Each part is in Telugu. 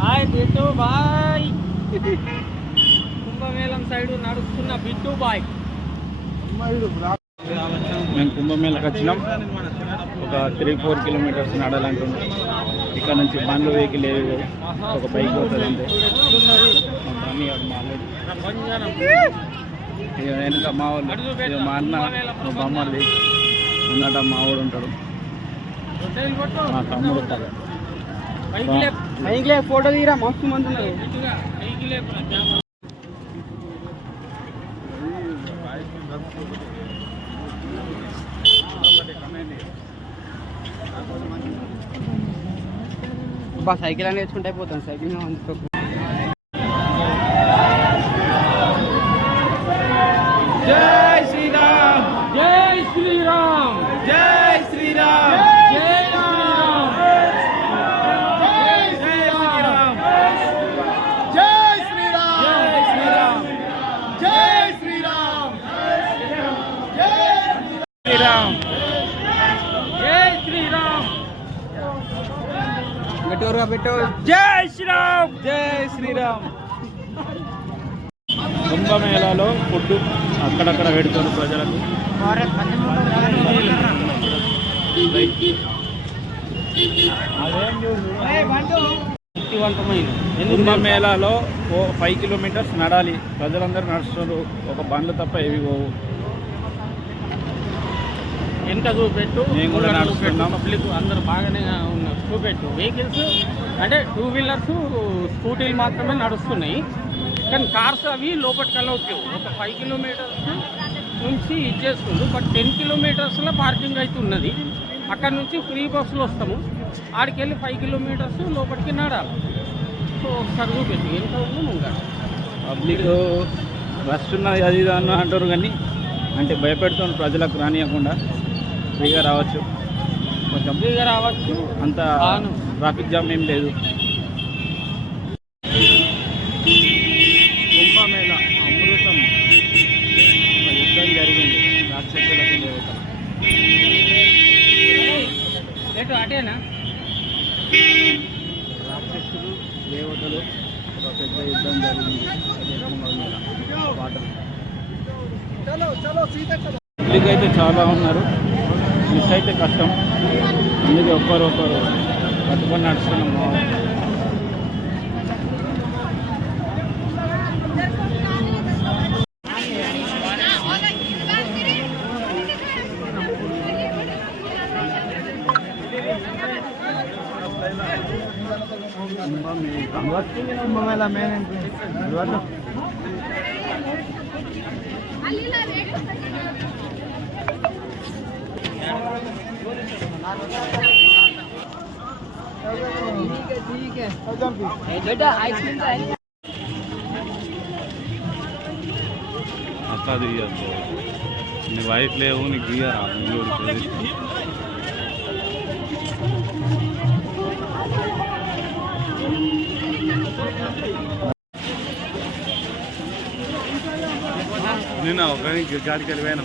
Hi Bittu boy. కుంభమేళం సైడ్ నడుస్తున్న బిట్టు బాయ్. మేము కుంభమేళకు వచ్చినాం. ఒక 3-4 కిలోమీటర్స్ నడాలంటున్నాం. ఇక్కడ నుంచి బండ్లు వెహికల్ ఏవి ఒక బైక్ పోతుంది అంతే. వెనుక మా వాళ్ళు మా అన్న మా బొమ్మది ముందట మా వాడు ఉంటాడు, మా తమ్ముడు ఉంటాడు. ఫోటో తీరా మస్తు మంది ఉన్నారు. సైకిల్ అని నేర్చుకుంటే అయిపోతాను. సైకిల్ జై శ్రీరామ్, జై శ్రీరామ్, జై శ్రీరామ్, జై శ్రీరామ్, జై శ్రీరామ్, జై శ్రీరామ్, జై శ్రీరామ్, జై శ్రీరామ్. గట్టిగా పెట్టు. జై శ్రీరామ్, జై శ్రీరామ్. కుంభమేళాలో ఫుడ్ అక్కడక్కడ పెడుతున్న ప్రజలకు. కుంభమేళాలో 5 కిలోమీటర్స్ నడాలి. ప్రజలందరూ నడుస్తున్నారు. ఒక బండ్లు తప్ప ఏవి పోవు. వెనుక చూపెట్టు. నేను కూడా నడుస్తున్నాం. పబ్లిక్ అందరు బాగానే ఉన్నారు. చూపెట్టు. వెహికల్స్ అంటే 2 వీలర్స్ స్కూటీలు మాత్రమే నడుస్తున్నాయి. కానీ కార్స్ అవి లోపలికి వెళ్ళవచ్చు. ఒక 5 కిలోమీటర్స్ నుంచి ఇచ్చేస్తుంది. బట్ 10 కిలోమీటర్స్లో పార్కింగ్ అయితే ఉన్నది. అక్కడ నుంచి ఫ్రీ బస్సులు వస్తాము. ఆడికి వెళ్ళి 5 కిలోమీటర్స్ లోపలికి నడాలి. సో ఒకసారి చూపెట్టు. ఎంత ఉంది ముంగట పబ్లిక్ రష్ ఉన్నది అది ఇది అన్న అంటారు, కానీ అంటే భయపెడుతున్న ప్రజలకు రానియకుండా ఫ్రీగా రావచ్చు. కొంచెం ఫ్రీగా రావచ్చు. అంత ట్రాఫిక్ జామ్ ఏం లేదు. కుంభమేళ అమృతం ఒక యుద్ధం జరిగింది రాక్షసులకు దేవతలు. అటేనా రాక్షసులు దేవతలు ఒక పెద్ద యుద్ధం జరిగింది. అదే కుంభమేళ వాటర్. పబ్లిక్ అయితే చాలా ఉన్నారు. మిస్ అయితే కష్టం. అందుకే ఒక్కరు పట్టుకొని నడుస్తున్నాము. కుంభమేళ మెయిన్ అట్లా తీయచ్చు. నీ వైఫ్ లేవు, నీకు తీయరా? నేను ఒక గాడికి వెళ్ళిపోయాను.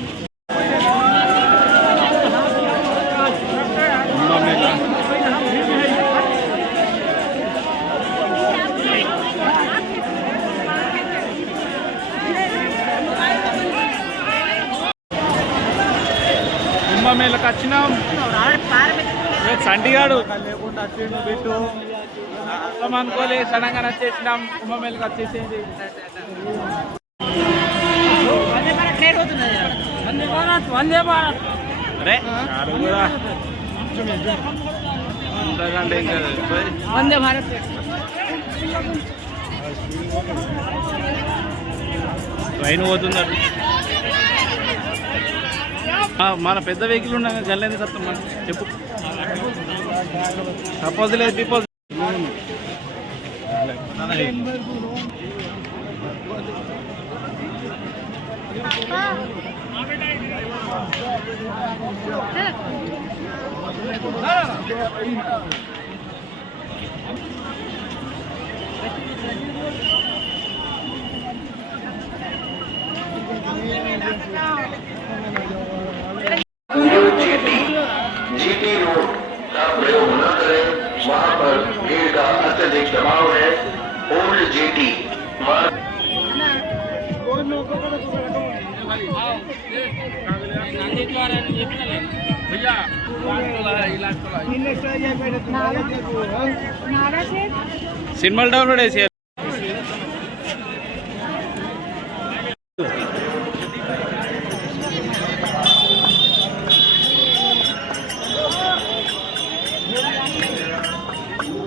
కుంభమేళకు వచ్చినాం. సండిగాడు లేకుండా వచ్చిండు బిట్టు. అర్థం అనుకోలే, సడన్గా వచ్చేసినాం. కుంభమేళకు వచ్చేసింది. వందే భారత్. అరే కూడా అంతకంటే ఇంకా వందే భారత్. ట్రైన్ పోతుంది. మన పెద్ద వెహికల్ ఉండగా గల్లేందుకు వస్తాం మనం చెప్పు. సపోజ్ లేదు బిపోజ్ जमाव है ओल्ड जेटी సినిమాలు డౌన్లోడ్ చేసి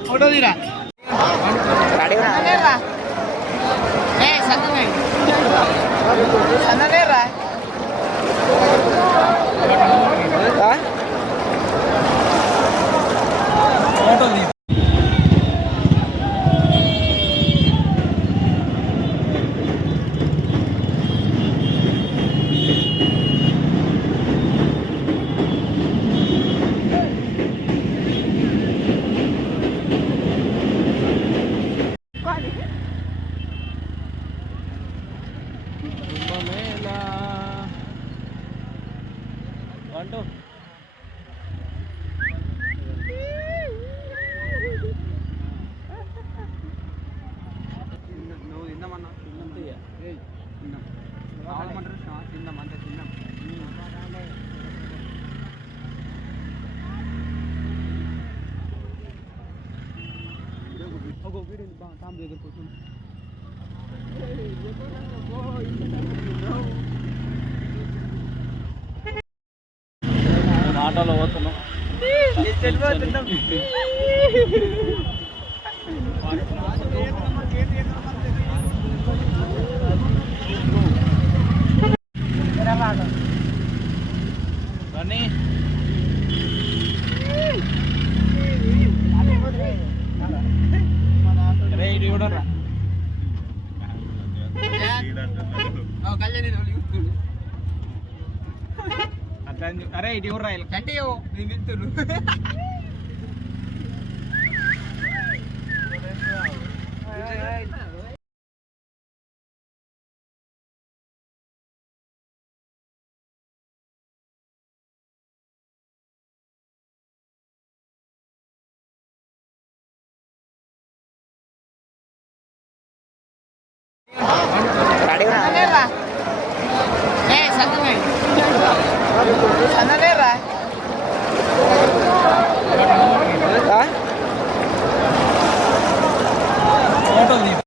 ఫోటో తీరా ఆటోలో పోతున్నాం అరే ఇటు ఎవరు రాయాలి కంటే నేను వెళ్తురు ఫోటో